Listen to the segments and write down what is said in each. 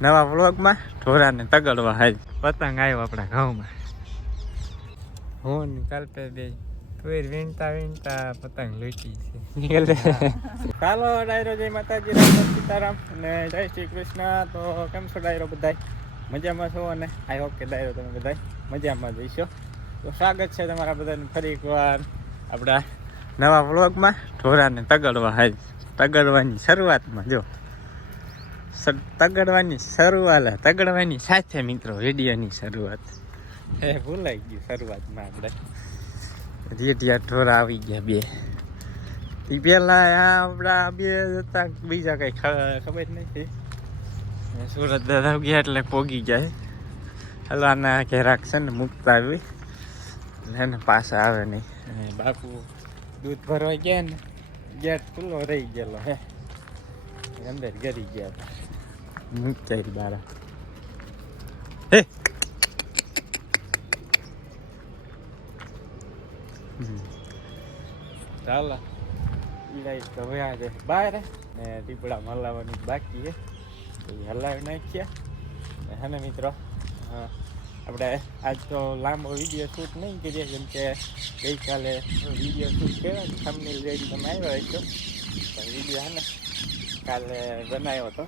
નવા વ્લોગમાં ઢોરાને તગડવા હાલ પતંગ આવ્યો આપણા ઘઉંમાં. હું કલ્પે બે તુર વીણતા પતંગ લૂટી છે. ચાલો ડાયરો જય માતાજી, રામ સીતારામ અને જય શ્રી કૃષ્ણ. તો કેમ છો ડાયરો બધાય? મજામાં છો? અને આઈ હોપ કે ડાયરો તમે બધાય મજામાં જઈશો. તો સ્વાગત છે તમારા બધાને ફરી એકવાર આપણા નવા વ્લોગમાં ઢોરાને તગડવા હાલ. તગડવાની શરૂઆતમાં જો તગડવાની સાથે મિત્રો વિડીયોની શરૂઆત ભૂલાઈ ગયું. શરૂઆતમાં આપણે રેડિયા ઢોરા આવી ગયા બે. એ પેલા આપણા બે જતા બીજા કઈ ખબર નથી. સુરત દાદા ગયા એટલે પોગી જાય. હલવાના ઘેરાક છે ને મૂકતા આવી એટલે એને પાછા આવે નહીં. અને બાપુ દૂધ ભરવા ગયા ને ગેટ ખુલ્લો રહી ગયેલો હે, અંદર ગરી ગયા હતા. મૂકી બારા હે ચાલો ઈડાઈ તો હવે છે બહાર ને ટીપડા હલાવવાની બાકી છે. એ હલાવી નાખ્યા હે ને મિત્રો. આપણે આજ તો લાંબો વિડીયો શૂટ નહીં કરીએ, કેમ કે ગઈકાલે વિડીયો શૂટ કર્યો થંબનેલ જોઈને તમે આવ્યો હશો. પણ વિડીયો હે ને કાલે બનાવ્યો હતો,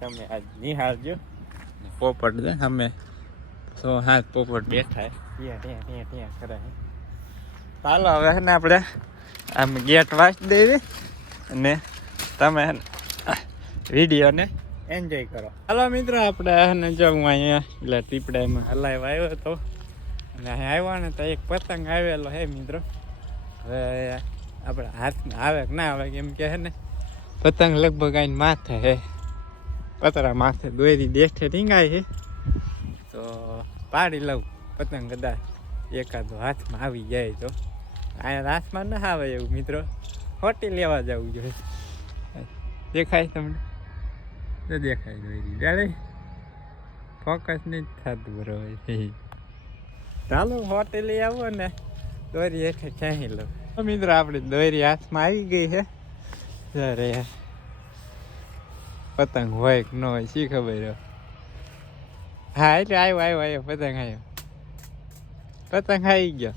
તમે આજ નિહાળજો. પોપટ દે અમે 6-7 પોપટ બેઠા ત્યાં કરે. ચાલો હવે છે ને આપણે આમ ગેટ વાંચી દેવી અને તમે વિડીયોને એન્જોય કરો. હાલો મિત્રો, આપણે ને જો હું અહીંયા એટલે ટીપડામાં હલાવ આવ્યો હતો અને અહીંયા આવ્યો ને તો એક પતંગ આવેલો હે મિત્રો. હવે આપણે હાથમાં આવે કે ના આવે, કેમ કે હે ને પતંગ લગભગ આઈને માથે હે, પતરા માથે દોરી દેઠે રીંગાય છે. તો પાડી લઉં પતંગ, કદાચ એકાદો હાથમાં આવી જાય તો. અહીંયા હાથમાં ના આવે એવું મિત્રો, હોટી લેવા જવું જોઈએ. દેખાય તમને? તો દેખાય દોરી જાડે ફોકસ નહીં થતું બરોબર. ચાલો હોટે લઈ આવો ને દોરી હેઠે ખેંચી લો મિત્રો. આપણે દોરી હાથમાં આવી ગઈ છે. ત્યારે પતંગ હોય કે ન હોય શી ખબર. હા એટલે આવ્યો પતંગ આવ્યો. પતંગ આવી ગયો.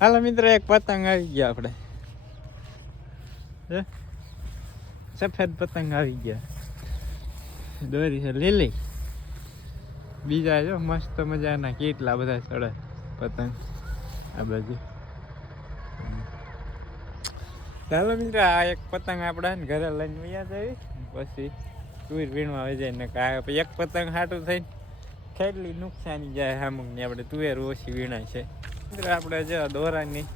હાલો મિત્રો, એક પતંગ આવી ગયો આપણે. સફેદ પતંગ આવી ગયા. દોરી છે લીલી. બીજા જો મસ્ત મજાના કેટલા બધા ચડે પતંગ આ બાજુ. ચાલો મિત્રો, આ એક પતંગ આપણે ઘરે લઈને વયા જઈએ, પછી તુર વીણવા આવી જાય ને એક પતંગ હાટું થઈને કેટલી નુકસાની જાય અમુકની. આપણે તુવેર ઓછી વીણાય છે મિત્રો. આપણે જો દોરાની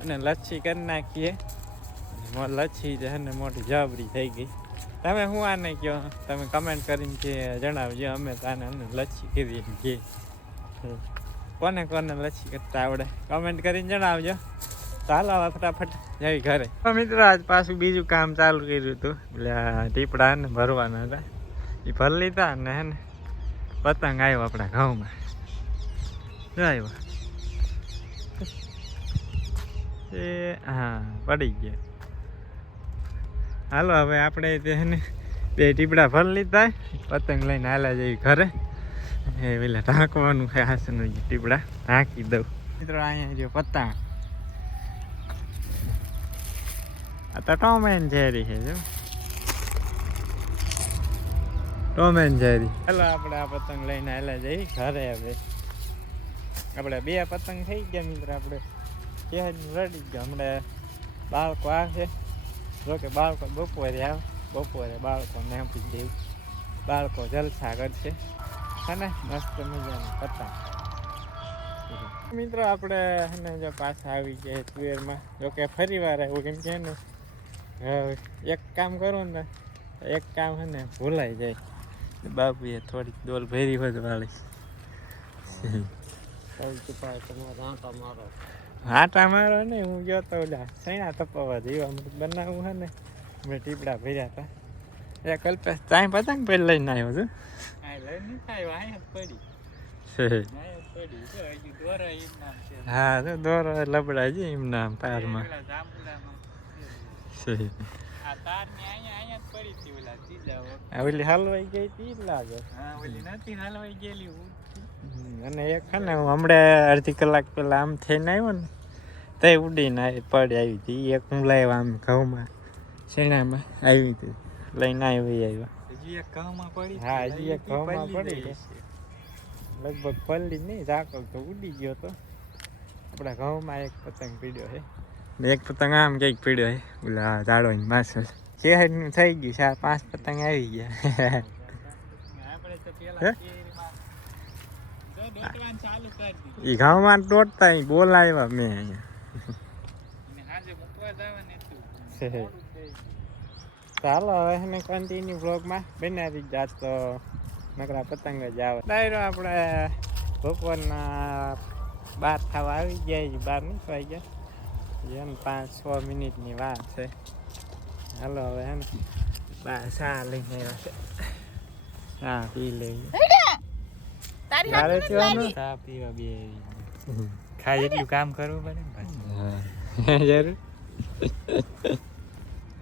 અને લચ્છી કરી નાખીએ. લચ્છી છે ને મોટી જબરી થઈ ગઈ. તમે શું આને કહો, તમે કમેન્ટ કરીને કે જણાવજો. અમે તો આને લચ્છી કરી કે કોને કોને લચ્છી કરતા આવડે કમેન્ટ કરીને જણાવજો. ચાલો ફટાફટ જઈ ઘરે. મિત્રો આજ પાછું બીજું કામ ચાલુ કર્યું હતું. એટલે ટીપડા ને ભરવાના હતા, એ ભરી લીધા ને હે ને પતંગ આવ્યો આપણા ઘઉંમાં. શું આવ્યો? એ હા પડી ગયા. હાલો હવે આપણે તેને બે ટીપડા ભરી લીધા, પતંગ લઈને હાલા જઈએ ઘરે. એ પેલા ઢાંકવાનું છે હાસનું, ટીપડા ઢાંકી દઉં મિત્રો. અહીંયા જો પતંગ આ તો ટોમ એન્ડ જેરી છે જો, ટોમ એન્ડ જેરી. હાલો આપણે આ પતંગ લઈને હાલા જઈએ ઘરે. હવે આપણે બે પતંગ થઈ ગયા મિત્રો. આપણે રડી ગયા. હમણાં બાળકો આવશે. જોકે બાળકો બપોરે આવે, બપોરે બાળકોને આપી દે. બાળકો જલસા કરશે અને મસ્ત મજાની પતંગ. મિત્રો આપણે ને જો પાછા આવી ગયા તુવેરમાં. જોકે ફરી વાર આવ્યું, કેમ કે ને એક કામ કરું ને એક કામ છે ને ભૂલાઈ જાય. બાપુએ થોડીક ડોલ ભરી હોય વાળી. આટા મારો ને હું ગયો તો ઓલા સૈણા તપાવવા જેવા બનાવવું છે ને. મેં ટીપડા ભર્યા હતા. એ કલ્પેશ ત્યાં પતંગ પેલી લઈને આવ્યો છું. હા તો દોરો લબડા છે એમ નામ પારમાં. આ તારની અહીંયા જ પડી હતી ઓલા સીધા ઓલી હલવાઈ ગઈ હતી જ લાગે. હા ઓલી નથી હલવાઈ ગયેલી અને એક છે ને હું હમણાં અડધી કલાક પેલા આમ થઈને આવ્યો ને તે ઉડીને પડી આવી હતી. એક હું લાવ્યો આમ ઘઉંમાં શેણામાં આવી હતી લઈને આવ્યો. હજી એક ઘઉંમાં પડી. હા હજી એક ઘઉંમાં પડી છે. લગભગ પલ્લી નહીં ઝાકળ તો ઉડી ગયો તો. આપણા ઘઉંમાં એક પતંગ પીડ્યો છે. એક પતંગ આમ કંઈક પીડ્યો છે ઓલા ઝાડવાની પાછળ. શહેરનું થઈ ગયું 4-5 પતંગ આવી ગયા. આપણે તો પેલા ચાલુ કરી દીધું. એ ઘઉંમાં દોડતા બોલાવ્યા મેં અહીંયા. આજે મૂકવા જવાનું હતું. ચાલો હવે એને કન્ટિન્યુ બ્લોગમાં બનાવી જાત તો નકરા પતંગ જ આવે. ડાયરો આપણે બપોરના 12 થવા આવી ગયા. 12 નહીં થવાઈ ગયા. એમ 5-6 મિનિટની વાત છે. હાલો હવે હે ને ચા લઈને આવ્યા છે. ચા પી લઈએ. તારે પીવાનું? ચા પીવા બે ખાઈ એટલું કામ કરવું પડે ને જરૂર.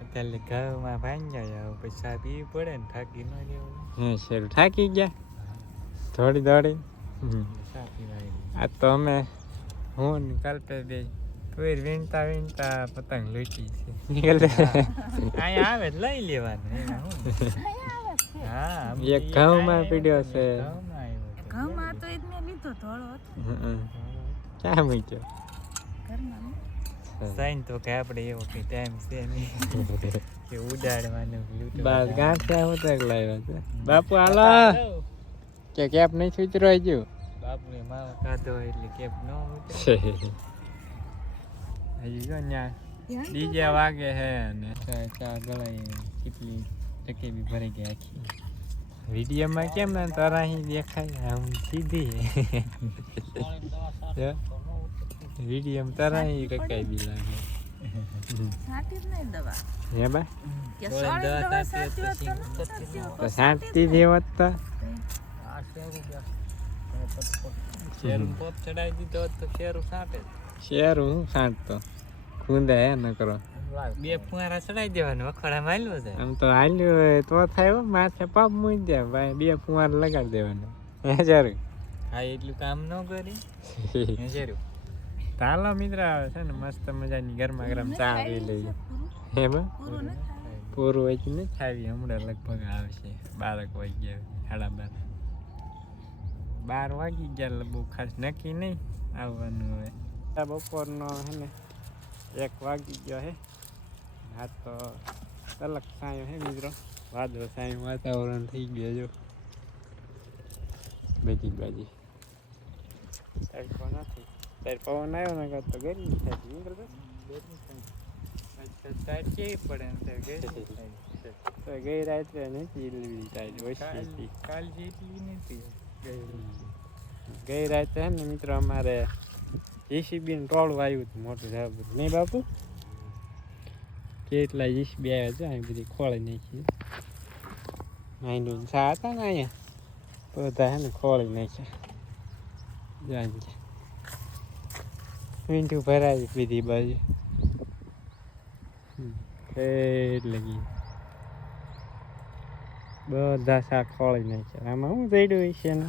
અત્યારે ઘઉંમાં ભાંગી ગયા પછી ચા પીવી પડે ને થાકી ન રહેવું. હા શરૂ થાકી ગયા થોડી દોડી. ચા પીવા આ તો અમે હું ને કલ્પે બે કોઈ વીણતા પતંગ લૂંટી છે. અહીંયા આવે લઈ લેવાનું એમાં હું. હા એક ઘઉંમાં પીડ્યો છે. ઘઉંમાં તો એને લીધો ધોળો હતો ક્યાં મૂક્યો? ઘરમાં સાઈન તો કે આપણે એવો કઈ ટાઈમ છે નહીં કે ઉડાડવાનું બસ ગાંઠિયા હું તક લાવ્યા છે. બાપુ હાલો કે કેપ નહીં સુતરો ગયો. બાપુએ માવો ખાધો એટલે કેપ ન ઉતરે. હજી જો ન્યા ડીજે વાગે હે ને ચા ગળાઈ કેટલી ટકેબી ભરાઈ ગઈ આખી. વિડીયોમાં કેમ ને તરાહી દેખાય આમ સીધી. વિડીયોમાં તરાહી ટકાઈ લાગે. સાટી જ નહીં દવા હે બા કે સોળી દવા સાટી હોત તો શાંતિ દેવત તો શેરું પોપ ચડાવી દીધો તો શેરું સાપે. શેર હું છાંટતો ખૂંદે હે ન કરો. બે ફુવારા ચડાવી દેવાનું વખોડા માલ્યો છે. આમ તો હાલ્યું હોય તો થાય હો. માથે પાપ મૂકી દે ભાઈ 2 ફુવારા લગાડી દેવાનું. હે જરૂર હા એટલું કામ ન કરી જરૂર. ચાલો મિત્ર આવે છે ને મસ્ત મજાની ગરમા ગરમ ચા પી લઈએ. હે બા પૂરું ન થાય પૂરું હોય ને ખાવી હમણાં લગભગ આવશે 12 વાગી ગયા 12 વાગી ગયા. બહુ ખાસ નક્કી નહીં આવવાનું હવે. બપોરનો હે ને 1 વાગી ગયો હે. હા તો તલક સાયો હે મિત્રો. વાદળ સાયું વાતાવરણ થઈ ગયું જો બધી બાજી. તડકો નથી. તાર પવન આવ્યો ને તો ગરમી થાય નીકળતો કેવી પડે તો ગઈ રાત્રે નથી એટલી ટાઈટ ઓછી. કાલ જેટલી નથી ગઈ રાતે હે ને મિત્રો અમારે JCB નું ટોળું આવ્યું હતું મોટું જબરું નહીં બાપુ. કેટલા JCB આવ્યા છે અહીં બધી ખોળી નાખી. માઇન્ડ સા હતા ને અહીંયા બધા હે ને ખોળી નાખ્યા. જાણી મીંઠું ભરાવી બીજી બાજુ લગી બધા શાક ખોળી નાખ્યા. આમાં શું પડ્યું છે ને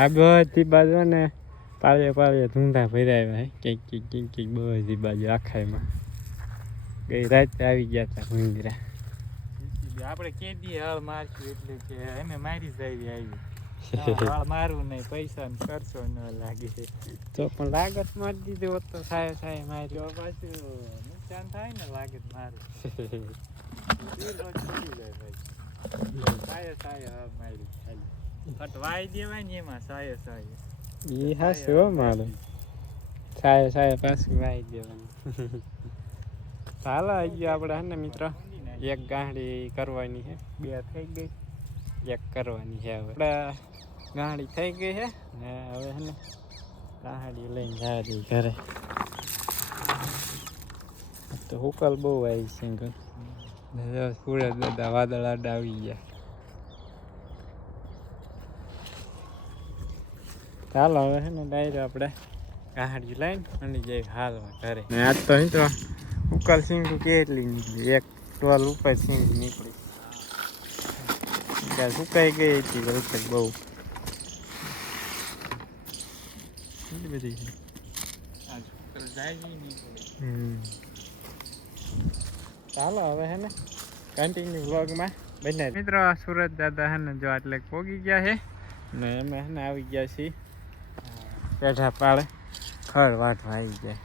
આ બધી બાજુ ને પાળીએ ધૂંધા ભરાવ્યા હે કંઈક બધી બાજુ આખાઈમાં. ગઈ રાતે આવી ગયા હતા ભૂંગરા. આપણે કેદી હળ મારશું એટલે કે એને મારી જાય આવી. હળ મારવું નહીં પૈસા ને ખર્ચો ન લાગે તો પણ લાગત મારી દીધું હોત તો સાય મારી પાછું નુકસાન થાય ને લાગે મારું વાઈ દેવાય ને એમાં સાય એ હાશે હો મારું. સાય પાછું વાઈ દેવાનું. ચાલો આવી ગયો આપણે હે ને મિત્રો. 1 ગાંઠી કરવાની છે. 2 થઈ ગઈ 1 કરવાની છે. હવે આપણે ગાંઠી થઈ ગઈ છે ને હવે હે ને ગાંઠી લઈને જવાની ઘરે. તો હુકલ બહુ આવી સિંગલ પૂરા દાદા વાદળ આડા આવી ગયા. ચાલો હવે છે ને ડાયરો આપણે ગાંઠી લઈને અને જઈ હાલવા ઘરે. આજ તો મિત્રો ઉકાલ સિંગું કેટલી નીકળી એક ટોલ ઉપર સિંગ નીકળી ત્યાં સુકાઈ ગઈ હતી વરસાદ બહુ એટલી બધી છે. આ છોકરો જાય જ નહીં પડે. ચાલો હવે હે ને કન્ટિન્યુ વ્લોગમાં બને મિત્રો સુરત દાદા હે ને જો આટલે પોગી ગયા છે ને અમે હે ને આવી ગયા છીએ પેઢા પાળે ખડ વાટવા આવી ગયા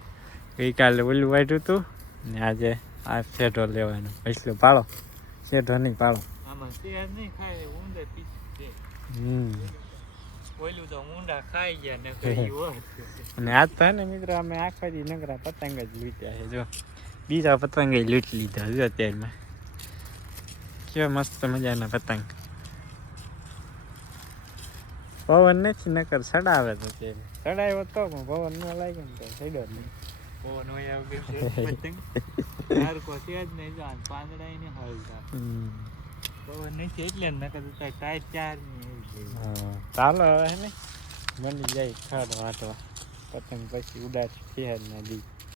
ગઈકાલે ઓલું વાટ્યું હતું ને આજે આ શેઢો લેવાનો પૈસલો પાળો શેઢો નહીં પાળો આમાં શેર નહીં ખાય ઊંડા પીછું છે. ઓલું તો ઊંડા ખાઈ ગયા ને કઈ હોત. અને આજ તો હે ને મિત્રો અમે આખા દી નગરા પતંગ જ લૂંટ્યા છે જો બીજા પતંગ લૂંટી લીધા જો અત્યારમાં કેવા મસ્ત મજાના પતંગ પવન નથી નકર સડાવે તો ત્યારે સડાવ્યો તો પણ પવન ન લાગ્યો ને તો સડ્યો જ નહીં પવન હોય આવું કેમ છે પતંગ હરખો છે જ નહીં જો આને પાંદડા ને હલતા પવન નથી એટલે જ નકર તો કાંઈ ટાઈટ ચાર નહીં હા ચાલો હવે હે ને બની જાય ખડ વાટવા પતંગ પછી ઉડાડ શહેર ના દી